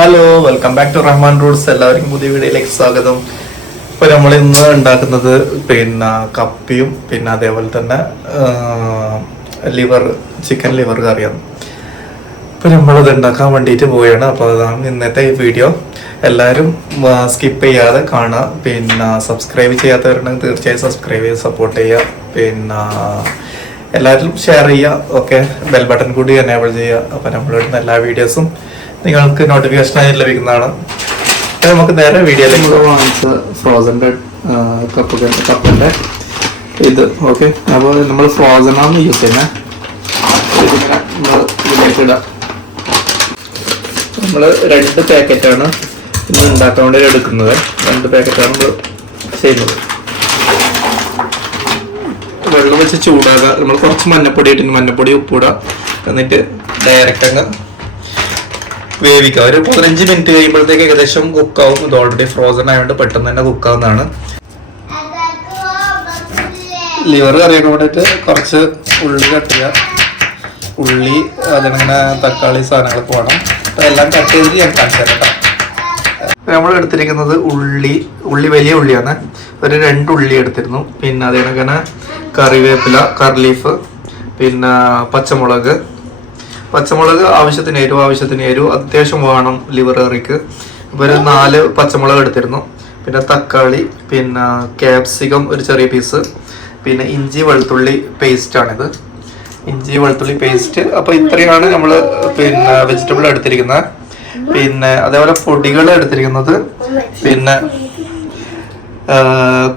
Hello, welcome back to Rahman roots. എല്ലാവർക്കും പുതിയ വീഡിയോയിലേക്ക് സ്വാഗതം. ഇപ്പോൾ നമ്മൾ ഇന്ന് ഉണ്ടാക്കുന്നത് കപ്പിയും അതേപോലെ തന്നെ ചിക്കൻ ലിവർ കറിയാണ്. ഇപ്പോൾ നമ്മളത് ഉണ്ടാക്കാൻ വേണ്ടിയിട്ട് പോവുകയാണ്. അപ്പോൾ അതാണ് ഇന്നത്തെ ഈ വീഡിയോ. എല്ലാവരും സ്കിപ്പ് ചെയ്യാതെ കാണുക. സബ്സ്ക്രൈബ് ചെയ്യാത്തവരുണ്ടെങ്കിൽ തീർച്ചയായും സബ്സ്ക്രൈബ് ചെയ്ത് സപ്പോർട്ട് ചെയ്യുക. എല്ലാവരും ഷെയർ ചെയ്യുക. ഓക്കെ, ബെൽ ബട്ടൺ കൂടി എനേബിൾ ചെയ്യുക. അപ്പോൾ നമ്മളിടുന്ന എല്ലാ വീഡിയോസും നിങ്ങൾക്ക് നോട്ടിഫിക്കേഷനായി ലഭിക്കുന്നതാണ്. നമുക്ക് നേരെ വീഡിയോയിലേക്ക് വാങ്ങിച്ച ഫ്രോസൻ്റെ കപ്പിൻ്റെ ഇത്. ഓക്കെ, അപ്പോൾ നമ്മൾ ഫ്രോസണാണ് യൂസ് ചെയ്യുന്നത്. ഇതിങ്ങനെ നമ്മൾ ഇതിലേക്ക് ഇടാം. നമ്മൾ 2 പാക്കറ്റാണ് ഇന്ന് ഉണ്ടാക്കാൻ വേണ്ടി എടുക്കുന്നത്. 2 പാക്കറ്റാണ് നമ്മൾ ചെയ്യുന്നത്. വെള്ളം വെച്ച് ചൂടാക്കുക. നമ്മൾ കുറച്ച് മഞ്ഞപ്പൊടി ഇട്ടിട്ട് മഞ്ഞപ്പൊടി ഉപ്പിടുക. എന്നിട്ട് ഡയറക്റ്റ് അങ്ങ് വേവിക്കുക. ഒരു 15 മിനിറ്റ് കഴിയുമ്പോഴത്തേക്ക് ഏകദേശം കുക്കാവും. ഇത് ഓൾറെഡി ഫ്രോസൺ ആയതുകൊണ്ട് പെട്ടെന്ന് തന്നെ കുക്കാവുന്നതാണ്. ലിവർ കറിയൊക്കെ വേണ്ടിയിട്ട് കുറച്ച് ഉള്ളി കട്ട് ചെയ്യുക. ഉള്ളി, അതിനങ്ങനെ തക്കാളി സാധനങ്ങളൊക്കെ വേണം. എല്ലാം കട്ട് ചെയ്തിട്ട് ഞാൻ കാണിച്ചു തരാം കേട്ടോ. നമ്മൾ എടുത്തിരിക്കുന്നത് ഉള്ളി വലിയ ഉള്ളിയാണ്. ഒരു 2 ഉള്ളി എടുത്തിരുന്നു. അതിനങ്ങനെ കറിവേപ്പില, കറി ലീഫ്, പച്ചമുളക് ആവശ്യത്തിന് എരിവ് അത്യാവശ്യം വേണം ലിവർ കറിക്ക്. അപ്പോൾ ഒരു 4 പച്ചമുളക് എടുത്തിരുന്നു. തക്കാളി, ക്യാപ്സിക്കം ഒരു ചെറിയ പീസ്, ഇഞ്ചി വെളുത്തുള്ളി പേസ്റ്റാണിത്. ഇഞ്ചി വെളുത്തുള്ളി പേസ്റ്റ്. അപ്പോൾ ഇത്രയാണ് നമ്മൾ വെജിറ്റബിൾ എടുത്തിരിക്കുന്നത്. അതേപോലെ പൊടികൾ എടുത്തിരിക്കുന്നത്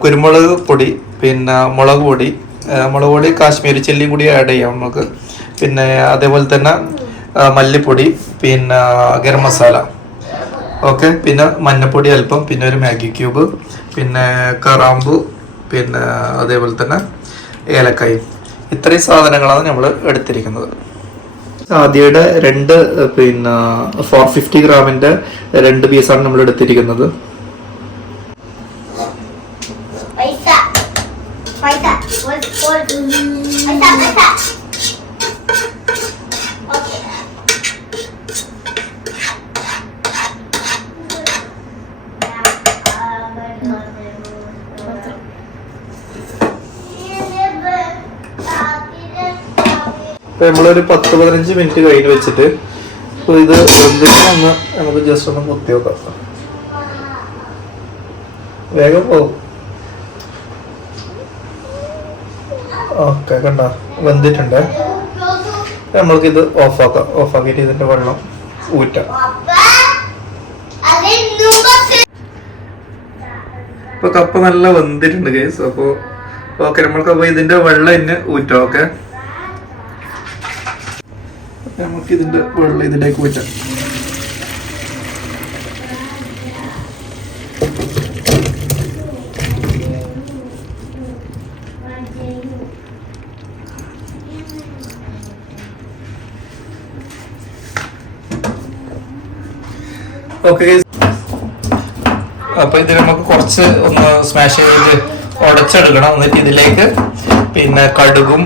കുരുമുളക് പൊടി, മുളക് പൊടി കാശ്മീരി ചില്ലിയും കൂടി ആഡ് ചെയ്യാം നമുക്ക്. അതേപോലെ തന്നെ മല്ലിപ്പൊടി, ഗരം മസാല. ഓക്കെ, മഞ്ഞപ്പൊടി അല്പം, ഒരു മാഗി ക്യൂബ്, കറാമ്പു, അതേപോലെ തന്നെ ഏലക്കായും. ഇത്രയും സാധനങ്ങളാണ് നമ്മൾ എടുത്തിരിക്കുന്നത്. ആദ്യയുടെ 450 ഗ്രാമിൻ്റെ 2 പീസാണ് നമ്മൾ എടുത്തിരിക്കുന്നത്. നമ്മളൊരു 10-15 മിനിറ്റ് കഴിഞ്ഞ് വെച്ചിട്ട് ഇത് എന്തിനൊന്ന് നമുക്ക് ജസ്റ്റ് ഒന്ന് കുത്തി വെക്കാം. വേഗം പോകും. ഓക്കെ, കണ്ട വെന്തിട്ടുണ്ട്. നമ്മൾക്കിത് ഓഫാക്കാം. ഓഫാക്കിയിട്ട് ഇതിന്റെ വെള്ളം ഊറ്റാം. ഇപ്പൊ കപ്പ നല്ല വെന്തിട്ടുണ്ട് ഗൈസ്. അപ്പോൾ ഓക്കെ, നമ്മൾക്ക് ഇതിന്റെ വെള്ളം ഇന്ന് ഊറ്റാം. ഓക്കെ, നമുക്ക് ഇതിന്റെ വെള്ളം ഇതിലേക്ക് ഊറ്റാം. ഓക്കെ, അപ്പൊ ഇത് നമുക്ക് കുറച്ച് ഒന്ന് സ്മാഷ് ചെയ്ത് ഉടച്ചെടുക്കണം. എന്നിട്ട് ഇതിലേക്ക് കടുകും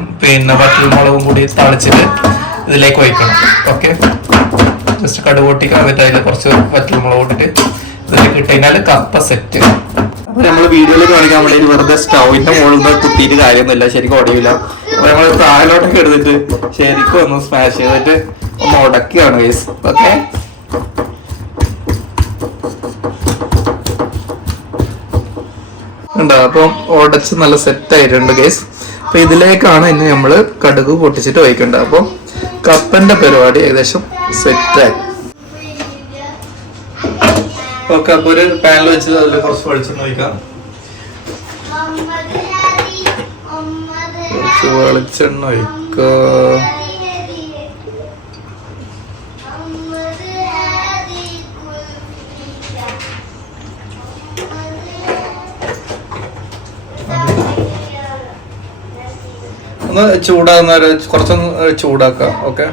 വറ്റൽമുളകും കൂടി തളിച്ചിട്ട് ഇതിലേക്ക് ഒഴിക്കണം. ഓക്കെ, ജസ്റ്റ് കടുക് പൊട്ടിക്കാൻ പറ്റും. അതിൽ കുറച്ച് വറ്റൽമുളക് ഇട്ടിട്ട് ഇതിലേക്ക് ഇട്ട് കഴിഞ്ഞാൽ കപ്പ സെറ്റ്. അപ്പൊ നമ്മൾ വീഡിയോയിൽ കാണിക്കാൻ വേണ്ടി വെറുതെ സ്റ്റൗവിന്റെ മുകളിൽ നിന്ന് കുത്തിയിട്ട് കാര്യമൊന്നുമില്ല, ശരിക്കും ഉടയില്ല. അപ്പൊ നമ്മൾ താഴോട്ടൊക്കെ എടുത്തിട്ട് ശരിക്കും ഒന്ന് സ്മാഷ് ചെയ്തിട്ട് ഒന്ന് ഉടക്കുകയാണ് ഗൈസ്. ഓക്കെ, ഉണ്ടോ? അപ്പം ഉടച്ച് നല്ല സെറ്റ് ആയിട്ടുണ്ട് ഗൈസ്. അപ്പൊ ഇതിലേക്കാണ് ഇനി നമ്മൾ കടുക് പൊട്ടിച്ചിട്ട് ഒഴിക്കേണ്ടത്. അപ്പം കപ്പന്റെ പരിപാടി ഏകദേശം സെറ്റായി. ഓക്കെ, അപ്പൊ ഒരു പാനിൽ വെച്ച് അതിൽ കുറച്ച് വെളിച്ചെണ്ണ ഒഴിക്കാം. കുറച്ച് വെളിച്ചെണ്ണ ഒഴിക്കുക. ഒന്ന് ചൂടാകുന്ന കുറച്ചൊന്ന് ചൂടാക്കാം. ഓക്കെ,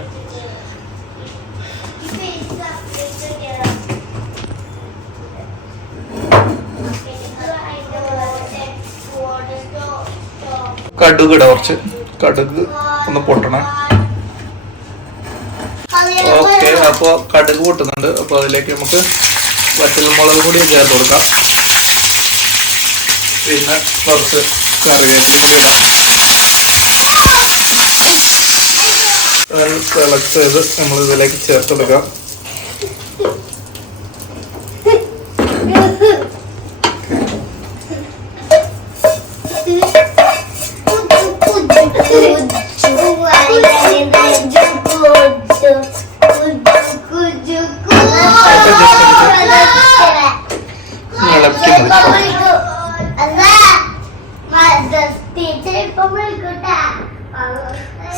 കടുക് ഇട. കുറച്ച് കടുക് ഒന്ന് പൊട്ടണം. ഓക്കെ, അപ്പോൾ കടുക് പൊട്ടുന്നുണ്ട്. അപ്പോൾ അതിലേക്ക് നമുക്ക് വറ്റൽമുളക് കൂടി ചേർത്ത് കൊടുക്കാം. പിന്നെ കുറച്ച് കറിവേപ്പില കൂടി ഇടാം. തിളച്ചത് നമ്മൾ ഇതിലേക്ക് ചേർത്ത് കൊടുക്കാം.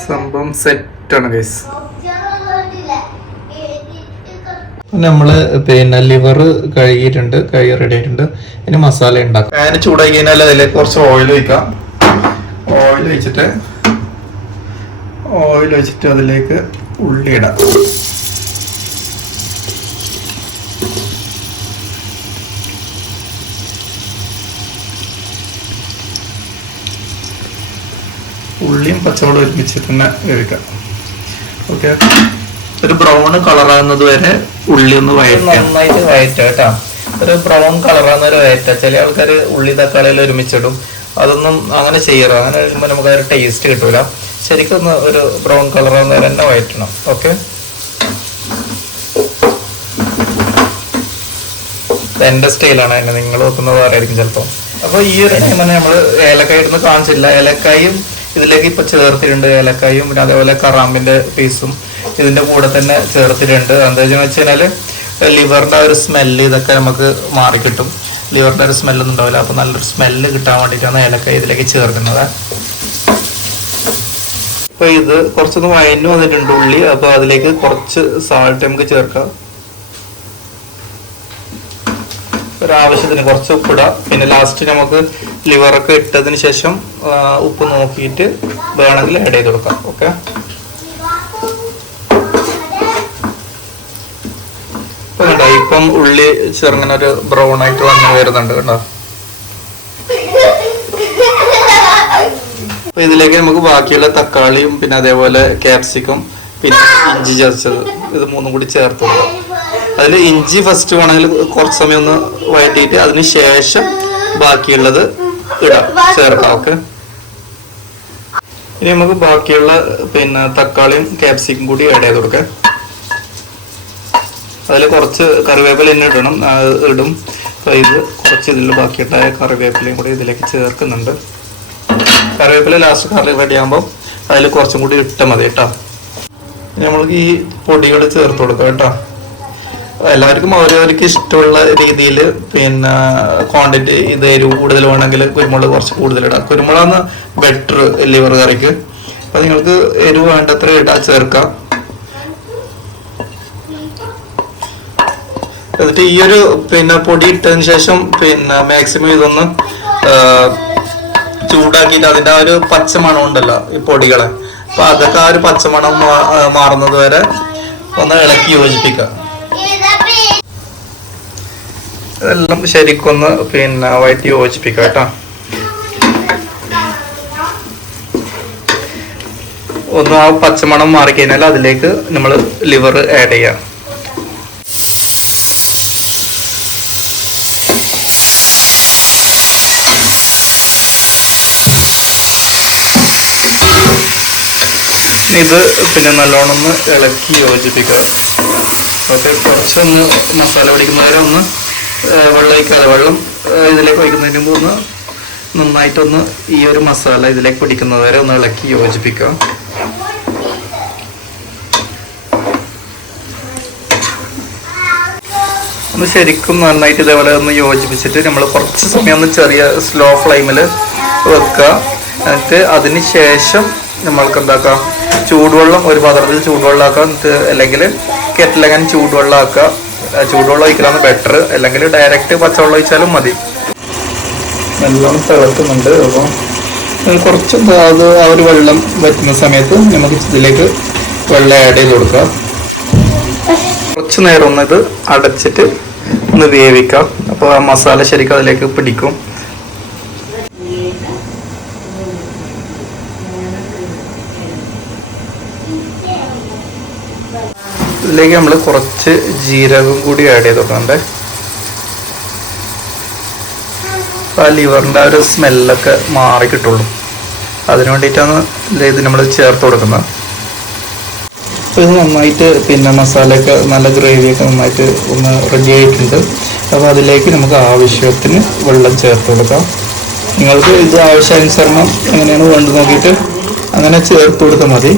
സംഭവം സെറ്റാണ് ഗൈസ്. നമ്മള് പിന്നെ ലിവർ കഴുകിയിട്ടുണ്ട്, കഴുകി റെഡി ആയിട്ടുണ്ട്. ഇനി മസാല ഉണ്ടാക്കാം. പാന് ചൂടാക്കി കഴിഞ്ഞാൽ അതിലേക്ക് കുറച്ച് ഓയിൽ ഒഴിക്കാം. ഓയിൽ ഒഴിച്ചിട്ട് അതിലേക്ക് ഉള്ളി ഇടാം. ഉള്ളിയും പച്ചമുളകും ഒരുമിച്ച് തന്നെ വേവിക്കാം. ഓക്കെ, ഒരു ബ്രൗൺ കളറാകുന്നത് വരെ ഉള്ളി ഒന്ന് നന്നായിട്ട് വയറ്റാം കേട്ടോ. ഒരു ബ്രൗൺ കളറാകുന്ന ഒരു വയറ്റാം. ചില ആൾക്കാർ ഉള്ളി തക്കാളിയിൽ ഒരുമിച്ചിടും. അതൊന്നും അങ്ങനെ ചെയ്യാറ്. അങ്ങനെ വരുമ്പോൾ നമുക്ക് ഒരു ടേസ്റ്റ് കിട്ടൂല. ശരിക്കും ഒന്ന് ഒരു ബ്രൗൺ കളറാകുന്ന വരെ തന്നെ വയറ്റണം. ഓക്കെ, എന്റെ സ്റ്റൈലാണ്. അതിനെ നിങ്ങൾ നോക്കുന്നത് വേറായിരിക്കും ചിലപ്പോൾ. അപ്പോൾ ഈ ഒരു ടൈം തന്നെ നമ്മൾ ഏലക്കായ ഇടുന്ന കാണിച്ചില്ല. ഏലക്കായും ഇതിലേക്ക് ഇപ്പൊ ചേർത്തിട്ടുണ്ട്. ഏലക്കായും പിന്നെ അതേപോലെ കറാമ്പിന്റെ പീസും ഇതിന്റെ കൂടെ തന്നെ ചേർത്തിട്ടുണ്ട്. എന്താണെന്ന് വെച്ച് കഴിഞ്ഞാല് ലിവറിന്റെ ഒരു സ്മെല്ല് ഇതൊക്കെ നമുക്ക് മാറിക്കിട്ടും. ലിവറിന്റെ ഒരു സ്മെല്ലൊന്നും ഉണ്ടാവില്ല. അപ്പൊ നല്ലൊരു സ്മെല്ല് കിട്ടാൻ വേണ്ടിയിട്ടാണ് ഏലക്കായ ഇതിലേക്ക് ചേർക്കുന്നത്. അപ്പൊ ഇത് കുറച്ചൊന്ന് വഴഞ്ഞു വന്നിട്ടുണ്ട് ഉള്ളി. അപ്പൊ അതിലേക്ക് കുറച്ച് സാൾട്ട് നമുക്ക് ചേർക്കാം. ഒരാവശ്യത്തിന് കുറച്ച് ഉപ്പിടാം. പിന്നെ ലാസ്റ്റ് നമുക്ക് ലിവറൊക്കെ ഇട്ടതിന് ശേഷം ഉപ്പ് നോക്കിയിട്ട് വേണമെങ്കിൽ ആഡ് ചെയ്ത് കൊടുക്കാം. ഓക്കെ, കണ്ടോ ഇപ്പം ഉള്ളി ചെറുങ്ങനെ ഒരു ബ്രൗൺ ആയിട്ട് വന്ന് വരുന്നുണ്ട് കേട്ടോ. അപ്പൊ ഇതിലേക്ക് നമുക്ക് ബാക്കിയുള്ള തക്കാളിയും പിന്നെ അതേപോലെ ക്യാപ്സിക്കം പിന്നെ ഇഞ്ചി ചതച്ചത് ഇത് മൂന്നും കൂടി ചേർത്ത് കൊടുക്കാം. അതിൽ ഇഞ്ചി ഫസ്റ്റ് വേണമെങ്കിൽ കുറച്ച് സമയം ഒന്ന് വഴറ്റിയിട്ട് അതിന് ശേഷം ബാക്കിയുള്ളത് ഇടാം, ചേർക്കാം. ഓക്കെ, ഇനി നമുക്ക് ബാക്കിയുള്ള പിന്നെ തക്കാളിയും ക്യാപ്സിക്കും കൂടി ആഡ് ചെയ്ത് കൊടുക്കാം. അതിൽ കുറച്ച് കറിവേപ്പില തന്നെ ഇടും. അപ്പോൾ ഇത് കുറച്ച് ഇതിൽ ബാക്കിയിട്ടായ കറിവേപ്പിലയും കൂടി ഇതിലേക്ക് ചേർക്കുന്നുണ്ട്. കറിവേപ്പില ലാസ്റ്റ് കറി റെഡി ആകുമ്പോൾ അതിൽ കുറച്ചും കൂടി ഇട്ടാൽ മതി കേട്ടോ. ഇനി നമ്മൾക്ക് ഈ പൊടികൾ ചേർത്ത് കൊടുക്കാം കേട്ടോ. എല്ലാവർക്കും ഓരോർക്ക് ഇഷ്ടമുള്ള രീതിയിൽ പിന്നെ ക്വാണ്ടിറ്റി ഇത് എരിവ് കൂടുതൽ വേണമെങ്കിൽ കുരുമുളക് കുറച്ച് കൂടുതൽ ഇടാം. കുരുമുളകാണ് ബെറ്റർ ലിവർ കറിക്ക്. അപ്പൊ നിങ്ങൾക്ക് എരിവ് വേണ്ടത്ര ഇടാൻ ചേർക്കാം. എന്നിട്ട് ഈ ഒരു പിന്നെ പൊടി ഇട്ടതിന് ശേഷം പിന്നെ മാക്സിമം ഇതൊന്ന് ചൂടാക്കിയിട്ട് അതിന്റെ ആ ഒരു പച്ചമണം ഉണ്ടല്ലോ ഈ പൊടികളെ, അപ്പൊ അതൊക്കെ ആ ഒരു പച്ചമണം മാറുന്നത് വരെ ഒന്ന് ഇളക്കി യോജിപ്പിക്കുക. എല്ലാം ശരിക്കൊന്ന് പിന്നെ വഴറ്റി യോജിപ്പിക്കുക കേട്ടോ. ഒന്ന് ആ പച്ചമണം മാറിക്കഴിഞ്ഞാൽ അതിലേക്ക് നമ്മൾ ലിവർ ആഡ് ചെയ്യാം. ഇത് പിന്നെ നല്ലോണം ഒന്ന് ഇളക്കി യോജിപ്പിക്കുക. ഓക്കെ, കുറച്ചൊന്ന് മസാല പിടിക്കുന്നവരെ ഒന്ന് വെള്ളം ഒഴിക്കാതെ വെള്ളം ഇതിലേക്ക് ഒഴിക്കുന്നതിന് മുമ്പ് ഒന്ന് നന്നായിട്ടൊന്ന് ഈ ഒരു മസാല ഇതിലേക്ക് പിടിക്കുന്നത് വരെ ഒന്ന് ഇളക്കി യോജിപ്പിക്കുക. ഒന്ന് ശരിക്കും നന്നായിട്ട് ഇതേപോലെ ഒന്ന് യോജിപ്പിച്ചിട്ട് നമ്മൾ കുറച്ച് സമയം ഒന്ന് ചെറിയ സ്ലോ ഫ്ലെയിമിൽ വെക്കുക. എന്നിട്ട് അതിന് ശേഷം നമ്മൾക്ക് എന്താക്കാം, ചൂടുവെള്ളം ഒരു പാത്രത്തിൽ ചൂടുവെള്ളം ആക്കുക. എന്നിട്ട് അല്ലെങ്കിൽ കെറ്റിലങ്ങനെ ചൂടുവെള്ളം ആക്കുക. ചൂടുവെള്ളം ഒഴിക്കലാണ് ബെറ്റർ, അല്ലെങ്കിൽ ഡയറക്റ്റ് പച്ചവെള്ളം ഒഴിച്ചാലും മതി. നല്ലോണം തിളക്കുന്നുണ്ട്. അപ്പോൾ കുറച്ച് അത് ആ ഒരു വെള്ളം വറ്റുന്ന സമയത്ത് നമുക്ക് ഇതിലേക്ക് വെള്ളം ആഡ് ചെയ്ത് കൊടുക്കാം. കുറച്ച് നേരം ഒന്ന് ഇത് അടച്ചിട്ട് ഒന്ന് വേവിക്കാം. അപ്പോൾ ആ മസാല ശരിക്കും അതിലേക്ക് പിടിക്കും. ഇതിലേക്ക് നമ്മൾ കുറച്ച് ജീരകം കൂടി ആഡ് ചെയ്ത് കൊടുക്കണ്ടേ. ആ ലിവറിൻ്റെ ആ ഒരു സ്മെല്ലൊക്കെ മാറി കിട്ടുള്ളൂ. അതിന് വേണ്ടിയിട്ടാണ് ഇത് നമ്മൾ ചേർത്ത് കൊടുക്കുന്നത്. അപ്പോൾ ഇത് നന്നായിട്ട് മസാലയൊക്കെ നല്ല ഗ്രേവിയൊക്കെ നന്നായിട്ട് ഒന്ന് റെഡി ആയിട്ടുണ്ട്. അപ്പോൾ അതിലേക്ക് നമുക്ക് ആവശ്യത്തിന് വെള്ളം ചേർത്ത് കൊടുക്കാം. നിങ്ങൾക്ക് ഇത് ആവശ്യാനുസരണം എങ്ങനെയാണ് വേണ്ടത് നോക്കിയിട്ട് അങ്ങനെ ചേർത്ത് കൊടുത്താൽ മതി.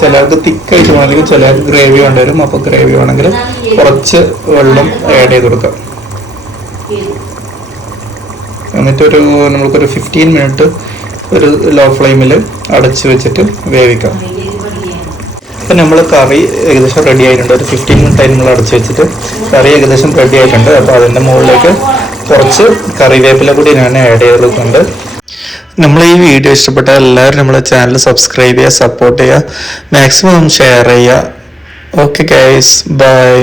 ചിലർക്ക് തിക്കായിട്ട് വേണമെങ്കിൽ ചിലർക്ക് ഗ്രേവി വേണ്ടിവരും. അപ്പോൾ ഗ്രേവി വേണമെങ്കിൽ കുറച്ച് വെള്ളം ആഡ് ചെയ്ത് കൊടുക്കാം. എന്നിട്ടൊരു നമ്മൾക്കൊരു 15 മിനിറ്റ് ഒരു ലോ ഫ്ലെയിമിൽ അടച്ച് വെച്ചിട്ട് വേവിക്കാം. അപ്പം നമ്മൾ കറി ഏകദേശം റെഡി ആയിട്ടുണ്ട്. ഒരു 15 മിനിറ്റായി നമ്മൾ അടച്ച് വെച്ചിട്ട് കറി ഏകദേശം റെഡി ആയിട്ടുണ്ട്. അപ്പോൾ അതിൻ്റെ മുകളിലേക്ക് കുറച്ച് കറിവേപ്പില കൂടി ഞാൻ ആഡ് ചെയ്തിട്ടുണ്ട്. നമ്മൾ ഈ വീഡിയോ ഇഷ്ടപ്പെട്ട എല്ലാവരും നമ്മളെ ചാനൽ സബ്സ്ക്രൈബ് ചെയ്യുക, സപ്പോർട്ട് ചെയ്യുക, മാക്സിമം ഷെയർ ചെയ്യുക. Okay guys, by.